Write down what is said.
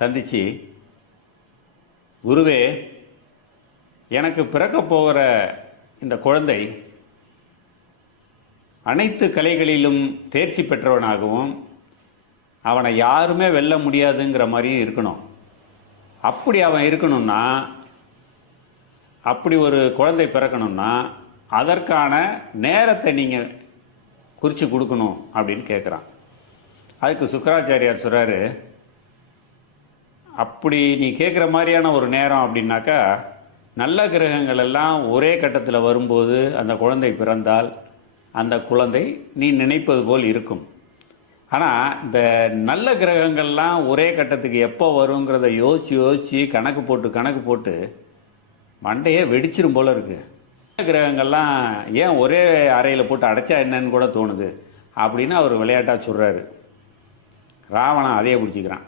சந்திச்சு குருவே எனக்கு பிறக்க போகிற இந்த குழந்தை அனைத்து கலைகளிலும் தேர்ச்சி பெற்றவனாகவும் அவனை யாருமே வெல்ல முடியாதுங்கிற மாதிரியும் இருக்கணும். அப்படி அவன் இருக்கணும்னா அப்படி ஒரு குழந்தை பிறக்கணும்னா அதற்கான நேரத்தை நீங்கள் குறித்து கொடுக்கணும் அப்படின்னு கேட்குறான் அதுக்கு சுக்கராச்சாரியார் சொல்கிறாரு அப்படி நீ கேட்குற மாதிரியான ஒரு நேரம் அப்படின்னாக்கா நல்ல கிரகங்கள் எல்லாம் ஒரே கட்டத்தில் வரும்போது அந்த குழந்தை பிறந்தால் அந்த குழந்தை நீ நினைப்பது போல் இருக்கும். ஆனால் இந்த நல்ல கிரகங்கள்லாம் ஒரே கட்டத்துக்கு எப்போ வருங்கிறத யோசிச்சு யோசிச்சு கணக்கு போட்டு கணக்கு போட்டு மண்டையே வெடிச்சிரும் போல இருக்கு. நல்ல கிரகங்கள்லாம் ஏன் ஒரே அறையில் போட்டு அடைச்சா என்னன்னு கூட தோணுது அப்படின்னு அவர் விளையாட்டாக சொல்கிறாரு ராவணன் அதையே பிடிச்சிக்கிறான்.